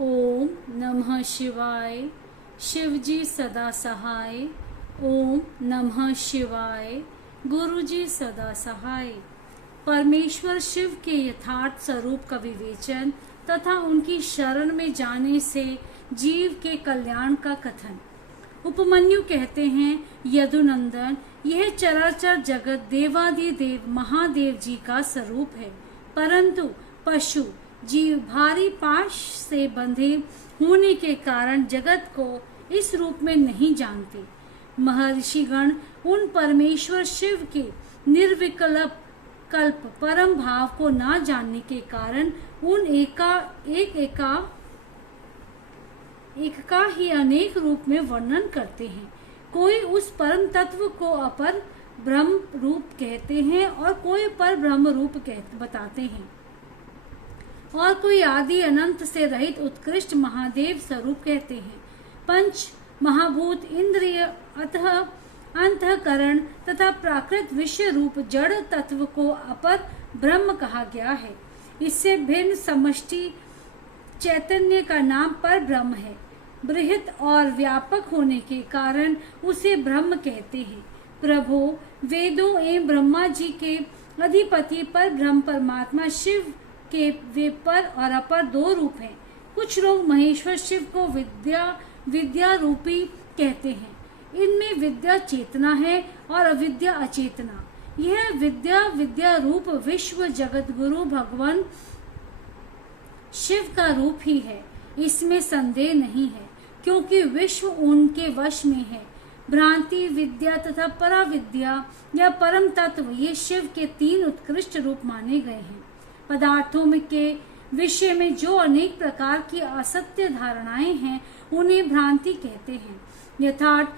ओम नमः शिवाय। शिवजी सदा सहाय। ओम नमः शिवाय। गुरुजी सदा सहाय। परमेश्वर शिव के यथार्थ स्वरूप का विवेचन तथा उनकी शरण में जाने से जीव के कल्याण का कथन। उपमन्यु कहते हैं, यदुनंदन, यह चराचर जगत देवादिदेव महादेव जी का स्वरूप है, परंतु पशु जीव भारी पाश से बंधे होने के कारण जगत को इस रूप में नहीं जानते। महर्षिगण उन परमेश्वर शिव के निर्विकल्प परम भाव को ना जानने के कारण उन एक का ही अनेक रूप में वर्णन करते हैं। कोई उस परम तत्व को अपर ब्रह्म रूप कहते हैं और कोई पर ब्रह्म रूप बताते हैं, और कोई आदि अनंत से रहित उत्कृष्ट महादेव स्वरूप कहते हैं। पंच महाभूत इंद्रिय अतः अंतःकरण तथा प्राकृत विषय रूप जड़ तत्व को अपर ब्रह्म कहा गया है। इससे भिन्न समष्टि चैतन्य का नाम पर ब्रह्म है। बृहत और व्यापक होने के कारण उसे ब्रह्म कहते हैं। प्रभु वेदों एवं ब्रह्मा जी के अधिपति पर ब्रह्म परमात्मा शिव के वे पर और अपर दो रूप हैं। कुछ लोग महेश्वर शिव को विद्या रूपी कहते हैं। इनमें विद्या चेतना है और अविद्या अचेतना। यह विद्या रूप विश्व जगत गुरु भगवान शिव का रूप ही है, इसमें संदेह नहीं है, क्योंकि विश्व उनके वश में है। भ्रांति विद्या तथा पराविद्या या परम तत्व ये शिव के तीन उत्कृष्ट रूप माने गए हैं। पदार्थों में के विषय में जो अनेक प्रकार की असत्य धारणाएं हैं उन्हें भ्रांति कहते हैं। यथार्थ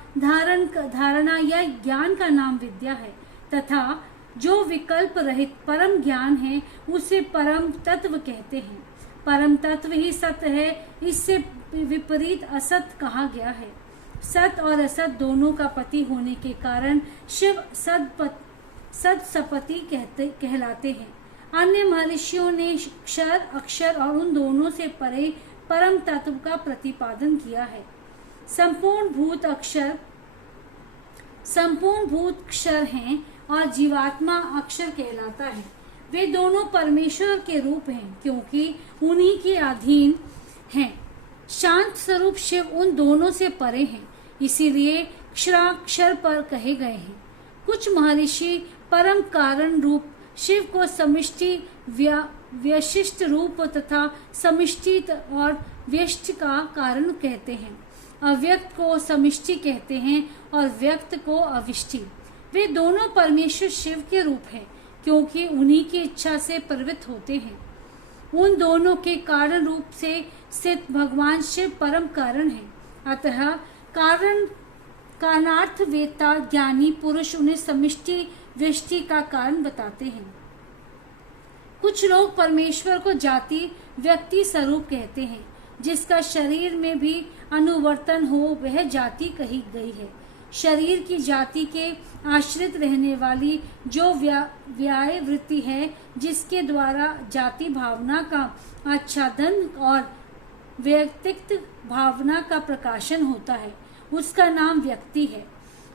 धारणा या ज्ञान का नाम विद्या है, तथा जो विकल्प रहित परम ज्ञान है उसे परम तत्व कहते हैं। परम तत्व ही सत्य है, इससे विपरीत असत कहा गया है। सत और असत दोनों का पति होने के कारण शिव सत्सपति कहलाते हैं। अन्य महर्षियों ने क्षर अक्षर और उन दोनों से परे परम तत्व का प्रतिपादन किया है। संपूर्ण भूत क्षर हैं और जीवात्मा अक्षर कहलाता है। वे दोनों परमेश्वर के रूप हैं, क्योंकि उन्हीं के अधीन हैं। शांत स्वरूप शिव उन दोनों से परे हैं, इसीलिए क्षराक्षर पर कहे गए हैं। कुछ महर्षि परम कारण रूप शिव को समिष्टि व्यशिष्ट रूप तथा समिष्टि और व्यष्टि का कारण कहते हैं। अव्यक्त को समिष्टि कहते हैं और व्यक्त को अविष्टि। वे दोनों परमेश्वर शिव के रूप हैं, क्योंकि उन्हीं की इच्छा से प्रवृत्त होते हैं। उन दोनों के कारण रूप से स्थित भगवान शिव परम कारण है। अतः कारणार्थ वेता ज्ञानी पुरुष उन्हें समिष्टि व्यष्टि का कारण बताते हैं। कुछ लोग परमेश्वर को जाति व्यक्ति स्वरूप कहते हैं। जिसका शरीर में भी अनुवर्तन हो वह जाति कही गई है। शरीर की जाति के आश्रित रहने वाली जो व्याय वृत्ति है, जिसके द्वारा जाति भावना का आच्छादन और व्यक्तित्व भावना का प्रकाशन होता है, उसका नाम व्यक्ति है।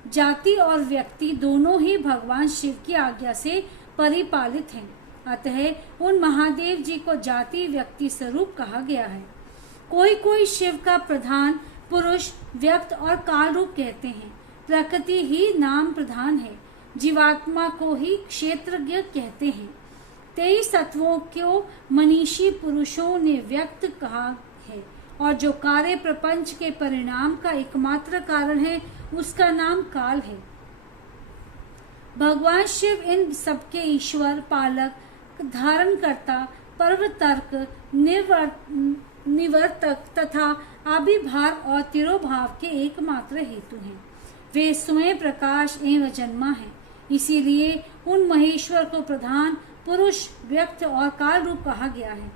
जाति और व्यक्ति दोनों ही भगवान शिव की आज्ञा से परिपालित हैं। अतः उन महादेव जी को जाति व्यक्ति स्वरूप कहा गया है। कोई शिव का प्रधान पुरुष व्यक्त और काल रूप कहते हैं। प्रकृति ही नाम प्रधान है। जीवात्मा को ही क्षेत्रज्ञ कहते हैं। 23 तत्वों को मनीषी पुरुषों ने व्यक्त कहा है, और जो कार्य प्रपंच के परिणाम का एकमात्र कारण है उसका नाम काल है। भगवान शिव इन सबके ईश्वर, पालक, धारणकर्ता, पर्वतर्क, निवर्तक तथा आविर्भाव और तिरोभाव के एकमात्र हेतु हैं। वे स्वयं प्रकाश एवं जन्मा है। इसीलिए उन महेश्वर को प्रधान पुरुष व्यक्त और काल रूप कहा गया है।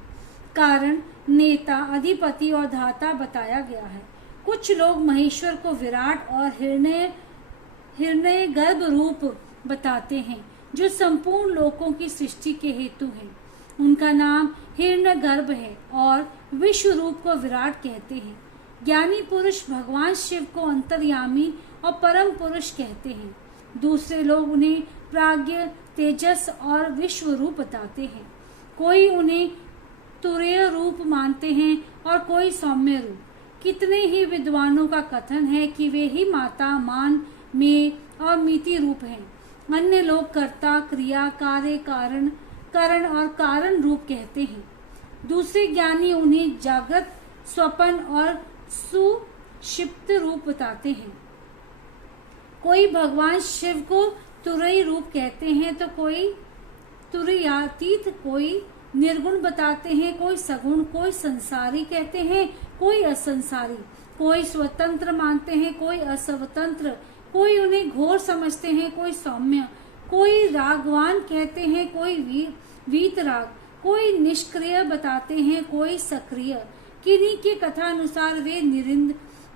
कारण, नेता, अधिपति और धाता बताया गया है। कुछ लोग महेश्वर को विराट और हिरण्य गर्भ रूप बताते हैं, जो संपूर्ण लोकों की सृष्टि के हेतु हैं। उनका नाम हिरण्यगर्भ है और विश्व रूप को विराट कहते हैं। ज्ञानी पुरुष भगवान शिव को अंतर्यामी और परम पुरुष कहते हैं। दूसरे लोग उन्हें प्राज्ञ, तेजस और विश्व रूप बताते हैं। कोई उन्हें तुरीय रूप मानते हैं और कोई सौम्य रूप। कितने ही विद्वानों का कथन है कि वे ही माता, मान, मेय और मिति रूप हैं। अन्य लोग कर्ता, क्रिया, कार्य, करण और कारण रूप कहते हैं। दूसरे ज्ञानी उन्हें जागृत, स्वप्न और सुषिप्त रूप बताते हैं। कोई भगवान शिव को तुरीय रूप कहते हैं तो कोई तुरीयातीत, कोई निर्गुण बताते हैं, कोई सगुण, कोई संसारी कहते हैं, कोई असंसारी, कोई स्वतंत्र मानते हैं, कोई असवतंत्र, कोई उन्हें घोर समझते हैं, कोई सौम्य, कोई रागवान कहते हैं, कोई वीतराग, कोई निष्क्रिय बताते हैं, कोई सक्रिय। किन्हीं के कथानुसार वे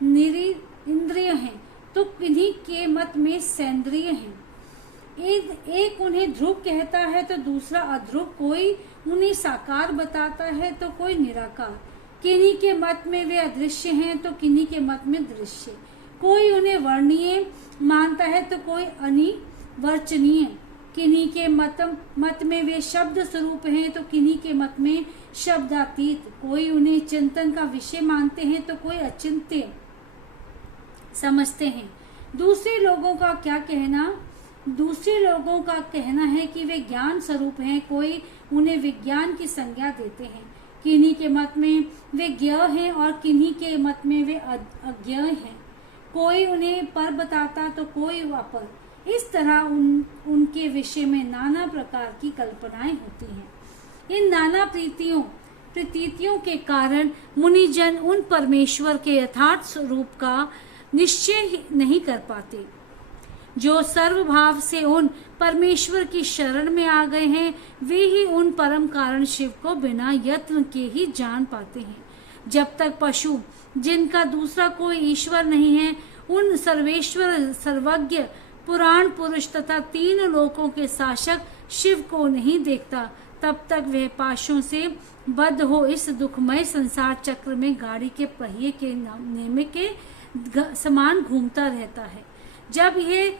निरिंद्रिय हैं तो किन्हीं के मत में सेंद्रिय हैं। एक उन्हें ध्रुव कहता है तो दूसरा अध्रुव, कोई उन्हें साकार बताता है तो कोई निराकार। किन्हीं के मत में वे अदृश्य हैं तो किन्हीं के मत में दृश्य। कोई उन्हें वर्णीय मानता है तो कोई अनिवर्चनीय। किन्हीं के मत में वे शब्द स्वरूप हैं तो किन्हीं के मत में शब्दातीत। कोई उन्हें चिंतन का विषय मानते हैं तो कोई अचिंत्य समझते हैं। दूसरे लोगों का कहना है कि वे ज्ञान स्वरूप हैं। कोई उन्हें विज्ञान की संज्ञा देते हैं। किन्हीं के मत में वे ज्ञ हैं और किन्हीं के मत में वे अज्ञ हैं। कोई उन्हें पर बताता तो कोई अपर। इस तरह उनके विषय में नाना प्रकार की कल्पनाएं होती हैं। इन नाना प्रतीतियों के कारण मुनिजन उन परमेश्वर के यथार्थ स्वरूप का निश्चय नहीं कर पाते। जो सर्वभाव से उन परमेश्वर की शरण में आ गए हैं वे ही उन परम कारण शिव को बिना यत्न के ही जान पाते हैं। जब तक पशु, जिनका दूसरा कोई ईश्वर नहीं है, उन सर्वेश्वर, सर्वज्ञ, पुराण पुरुष तथा 3 लोकों के शासक शिव को नहीं देखता, तब तक वह पाशों से बद्ध हो इस दुखमय संसार चक्र में गाड़ी के पहिए के नेमे के समान घूमता रहता है। जब यह